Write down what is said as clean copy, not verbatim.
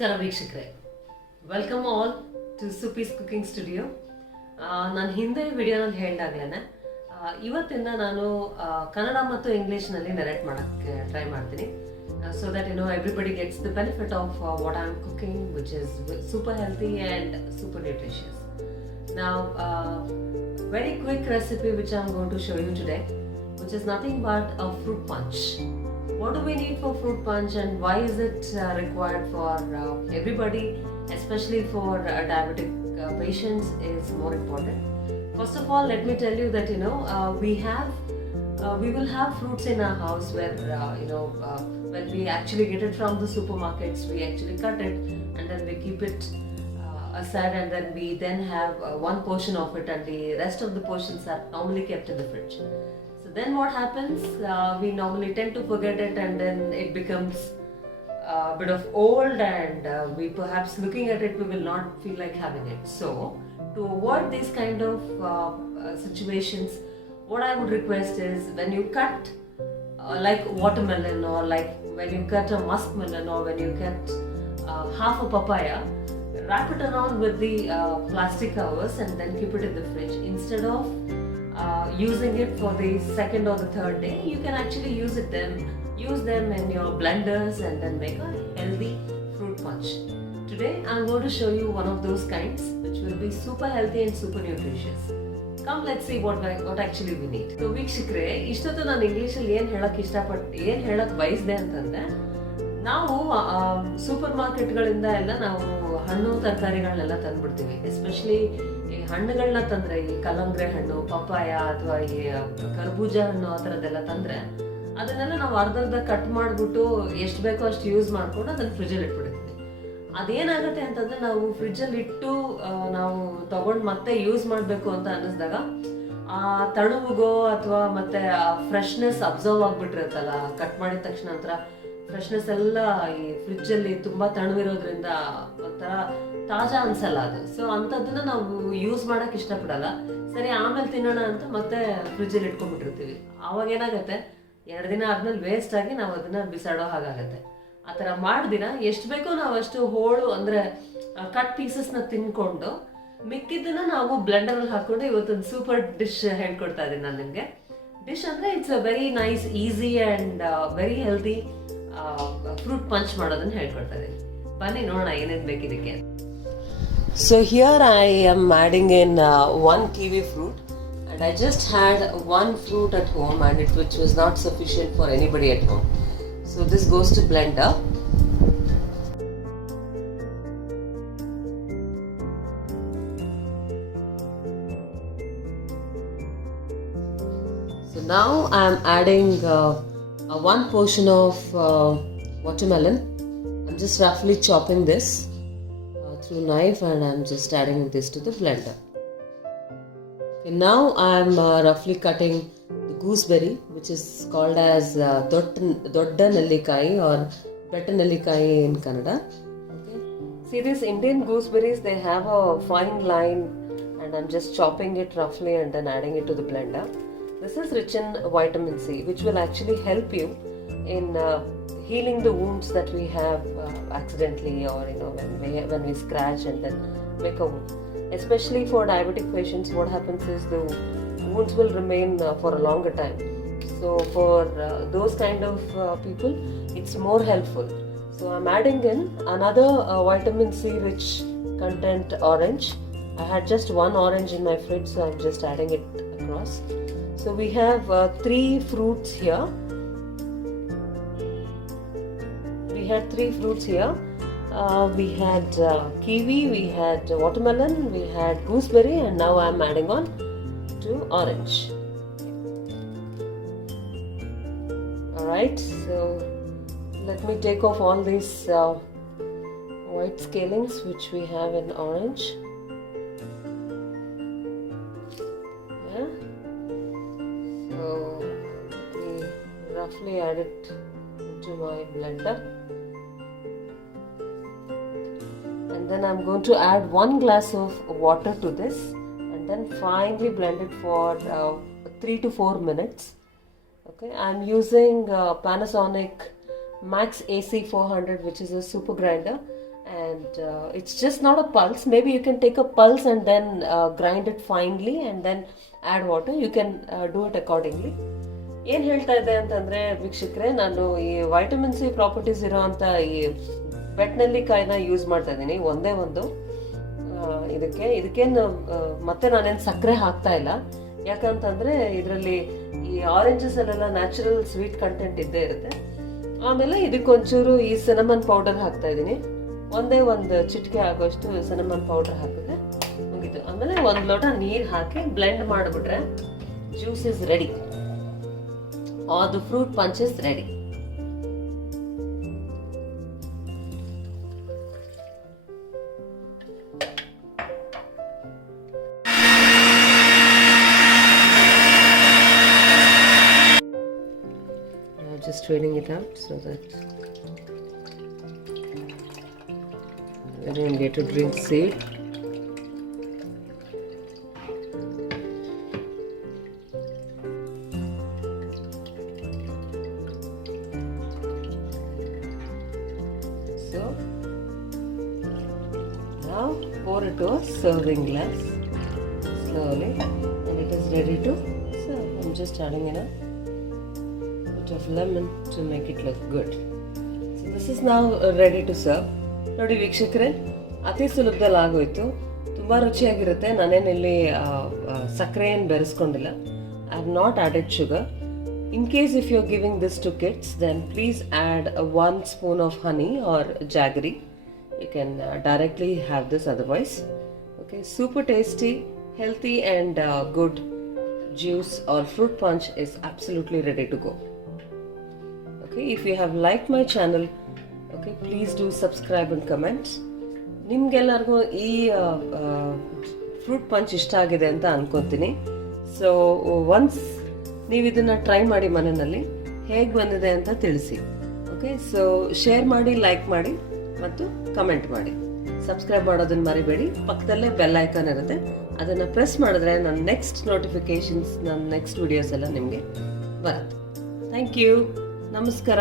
ನಮಸ್ಕಾರ ವೀಕ್ಷಕರೇ, welcome all to Supee's cooking studio. ನಾನು ಹಿಂದೆ ವಿಡಿಯೋನಲ್ಲಿ ಹೇಳಿದಾಗಲೇ ಇವತ್ತಿಂದ ನಾನು ಕನ್ನಡ ಮತ್ತು ಇಂಗ್ಲೀಷ್ನಲ್ಲಿ ನರೇಟ್ ಮಾಡೋಕ್ಕೆ ಟ್ರೈ ಮಾಡ್ತೀನಿ. So that everybody gets the benefit of what I am cooking, which is super healthy and super nutritious. Now, very quick recipe which I'm going to show you today, which is nothing but a fruit punch. What do we need for fruit punch and why is it required for everybody, especially for diabetic patients, is more important. First of all, let me tell you that we will have fruits in our house where when we actually get it from the supermarkets, we actually cut it and then we keep it aside, and then we have one portion of it and the rest of the portions are normally kept in the fridge. So then what happens, we normally tend to forget it and then it becomes a bit of old and we perhaps looking at it we will not feel like having it. So to avoid these kind of situations, what I would request is, when you cut like watermelon, or like when you cut a muskmelon, or when you cut half a papaya, wrap it around with the plastic covers and then keep it in the fridge. Instead of using it for the second or the third day, you can actually use them in your blenders and then make a healthy fruit punch. Today I'm going to show you one of those kinds which will be super healthy and super nutritious. Come, let's see what actually we need. So ವೀಕ್ಷಕರೇ, ಇಷ್ಟೊತ್ತು ನಾನು ಇಂಗ್ಲೀಷಲ್ಲಿ ಏನು ಹೇಳಕ್ ಬಯಸಿದೆ ಅಂತಂದ್ರೆ, ನಾವು ಸೂಪರ್ ಮಾರ್ಕೆಟ್ಗಳಿಂದ ಎಲ್ಲ ನಾವು ಹಣ್ಣು ತರಕಾರಿಗಳನ್ನೆಲ್ಲ ತಂದ್ಬಿಡ್ತೀವಿ. ಎಸ್ಪೆಷಲಿ ಈ ಹಣ್ಣುಗಳನ್ನ ತಂದ್ರೆ, ಈ ಕಲ್ಲಂಗಡಿ ಹಣ್ಣು, ಪಪ್ಪಾಯ ಅಥವಾ ಈ ಕರ್ಬೂಜ ಹಣ್ಣು ಆ ಥರದ್ದೆಲ್ಲ ತಂದ್ರೆ, ಅದನ್ನೆಲ್ಲ ನಾವು ಅರ್ಧ ಕಟ್ ಮಾಡಿಬಿಟ್ಟು ಎಷ್ಟು ಬೇಕೋ ಅಷ್ಟು ಯೂಸ್ ಮಾಡ್ಕೊಂಡು ಅದನ್ನು ಫ್ರಿಜ್ಜಲ್ಲಿ ಇಟ್ಬಿಡ್ತೀವಿ. ಅದೇನಾಗುತ್ತೆ ಅಂತಂದ್ರೆ, ನಾವು ಫ್ರಿಜ್ಜಲ್ಲಿ ಇಟ್ಟು ನಾವು ತಗೊಂಡು ಮತ್ತೆ ಯೂಸ್ ಮಾಡಬೇಕು ಅಂತ ಅನ್ನಿಸ್ದಾಗ ಆ ತಣುವಿಗೋ ಅಥವಾ ಮತ್ತೆ ಆ ಫ್ರೆಶ್ನೆಸ್ ಅಬ್ಸರ್ವ್ ಆಗ್ಬಿಟ್ಟಿರುತ್ತಲ್ಲ, ಕಟ್ ಮಾಡಿದ ತಕ್ಷಣ ನಂತರ ಫ್ರೆಶ್ನೆಸ್ ಎಲ್ಲ ಈ ಫ್ರಿಜ್ಜಲ್ಲಿ ತುಂಬ ತಣುವಿರೋದ್ರಿಂದ ಒಂಥರ ತಾಜಾ ಅನ್ಸಲ್ಲ ಅದು. ಸೊ ಅಂಥದ್ದನ್ನ ನಾವು ಯೂಸ್ ಮಾಡೋಕೆ ಇಷ್ಟಪಡಲ್ಲ. ಸರಿ, ಆಮೇಲೆ ತಿನ್ನೋಣ ಅಂತ ಮತ್ತೆ ಫ್ರಿಜ್ಜಲ್ಲಿ ಇಟ್ಕೊಂಡ್ಬಿಟ್ಟಿರ್ತೀವಿ. ಆವಾಗ ಏನಾಗುತ್ತೆ, 2 ದಿನ ಆದ್ಮೇಲೆ ವೇಸ್ಟ್ ಆಗಿ ನಾವು ಅದನ್ನ ಬಿಸಾಡೋ ಹಾಗಾಗತ್ತೆ. ಆ ಥರ ಮಾಡ್ದಿನ ಎಷ್ಟು ಬೇಕೋ ನಾವು ಅಷ್ಟು ಹೋಳು ಅಂದರೆ ಕಟ್ ಪೀಸಸ್ನ ತಿನ್ಕೊಂಡು ಮಿಕ್ಕಿದ್ದನ್ನ ನಾವು ಬ್ಲೆಂಡರಲ್ಲಿ ಹಾಕ್ಕೊಂಡು ಇವತ್ತೊಂದು ಸೂಪರ್ ಡಿಶ್ ಹೇಳ್ಕೊಡ್ತಾ ಇದ್ದೀನಿ ನಾನು ನಿಮಗೆ. ಡಿಶ್ ಅಂದರೆ it's a very nice, easy and very healthy fruit punch ಮಾಡೋದನ್ನ ಹೇಳ್ಕೊಡ್ತಾ ಇದ್ದೀನಿ. ಬನ್ನಿ ನೋಡೋಣ ಏನೇನು ಬೇಕಿದಕ್ಕೆ. So here I am adding in 1 kiwi fruit, and I just had 1 fruit at home and which was not sufficient for anybody at home. So this goes to blender. So now I am adding 1 portion of watermelon. I'm just roughly chopping this through knife and I'm just adding this to the blender. Okay, now I'm roughly cutting the gooseberry, which is called as Dodda Nellikai or Betta Nellikai in Kannada. Okay. See, these Indian gooseberries, they have a fine line and I'm just chopping it roughly and then adding it to the blender. This is rich in vitamin C, which will actually help you in healing the wounds that we have accidentally, or when we scratch and then make a wound. Especially for diabetic patients, what happens is the wounds will remain for a longer time. So for those kind of people, it's more helpful. So I'm adding in another vitamin C rich content orange. I had just 1 orange in my fridge, so I'm just adding it across. So we have 3 fruits here. We had 3 fruits here. We had kiwi, we had watermelon, we had gooseberry, and now I'm adding on to orange. Alright, so let me take off all these white scalings which we have in orange. Yeah. So let me roughly add it into my blender. And then I'm going to add 1 glass of water to this and then finely blend it for 3 to 4 minutes. Okay, I'm using Panasonic Max AC 400, which is a super grinder, and it's just not a pulse. Maybe you can take a pulse and then grind it finely and then add water. You can do it accordingly. ಏನು ಹೇಳ್ತಾ ಇದೆ ಅಂತಂದರೆ ವೀಕ್ಷಕರೇ, ನಾನು ಈ vitamin C properties ಇರೋವಂಥ ಈ ಬೆಟ್ನೆಲ್ಲಿಕಾಯಿನ ಯೂಸ್ ಮಾಡ್ತಾ ಇದ್ದೀನಿ ಒಂದೇ ಒಂದು ಇದಕ್ಕೇನು ಮತ್ತೆ ನಾನೇನು ಸಕ್ಕರೆ ಹಾಕ್ತಾ ಇಲ್ಲ. ಯಾಕಂತಂದರೆ ಇದರಲ್ಲಿ ಈ ಆರೆಂಜಸಲ್ಲೆಲ್ಲ ನ್ಯಾಚುರಲ್ ಸ್ವೀಟ್ ಕಂಟೆಂಟ್ ಇದ್ದೇ ಇರುತ್ತೆ. ಆಮೇಲೆ ಇದಕ್ಕೊಂಚೂರು ಈ ಸಿನಮನ್ ಪೌಡರ್ ಹಾಕ್ತಾ ಇದ್ದೀನಿ. ಒಂದೇ ಒಂದು ಚಿಟಿಕೆ ಆಗೋಷ್ಟು ಸಿನಮನ್ ಪೌಡರ್ ಹಾಕಿದ್ರೆ ಮುಗೀತು. ಆಮೇಲೆ ಒಂದು ಲೋಟ ನೀರು ಹಾಕಿ ಬ್ಲೆಂಡ್ ಮಾಡಿಬಿಟ್ರೆ juice is ready, are the fruit punch is ready. Just straining it out so that I don't get to drink seed. So now pour it to a serving glass slowly, and it is ready to serve. I'm just adding in a bit of lemon to make it look good. So this is now ready to serve. ನೋಡಿ ವೀಕ್ಷಕರೇ, ಅತಿ ಸುಲಭದಲ್ಲಿ ಆಗೋಯ್ತು. ತುಂಬ ರುಚಿಯಾಗಿರುತ್ತೆ. ನಾನೇನಿಲ್ಲಿ ಸಕ್ಕರೆ ಏನು ಬೆರೆಸ್ಕೊಂಡಿಲ್ಲ. I have not added sugar. In case if you are giving this to kids, then please add 1 spoon of honey or jaggery. You can directly have this otherwise. Okay, super tasty, healthy and good juice or fruit punch is absolutely ready to go. Okay, if you have liked my channel, okay, please do subscribe and comment. ನಿಮ್ಗೆಲ್ಲರಿಗೂ ಈ fruit punch ಇಷ್ಟ ಆಗಿದೆ ಅಂತ ಅನ್ಕೊತೀನಿ. So once ನೀವು ಇದನ್ನು ಟ್ರೈ ಮಾಡಿ ಮನೆಯಲ್ಲಿ ಹೇಗೆ ಬಂದಿದೆ ಅಂತ ತಿಳಿಸಿ. ಓಕೆ, ಸೊ ಶೇರ್ ಮಾಡಿ, ಲೈಕ್ ಮಾಡಿ ಮತ್ತು ಕಮೆಂಟ್ ಮಾಡಿ. ಸಬ್ಸ್ಕ್ರೈಬ್ ಮಾಡೋದನ್ನು ಮರಿಬೇಡಿ. ಪಕ್ಕದಲ್ಲೇ ಬೆಲ್ ಐಕಾನ್ ಇರುತ್ತೆ, ಅದನ್ನು ಪ್ರೆಸ್ ಮಾಡಿದ್ರೆ ನನ್ನ ನೆಕ್ಸ್ಟ್ ನೋಟಿಫಿಕೇಶನ್ಸ್, ನನ್ನ ನೆಕ್ಸ್ಟ್ ವಿಡಿಯೋಸ್ ಎಲ್ಲ ನಿಮಗೆ ಬರುತ್ತೆ. Thank you. ನಮಸ್ಕಾರ.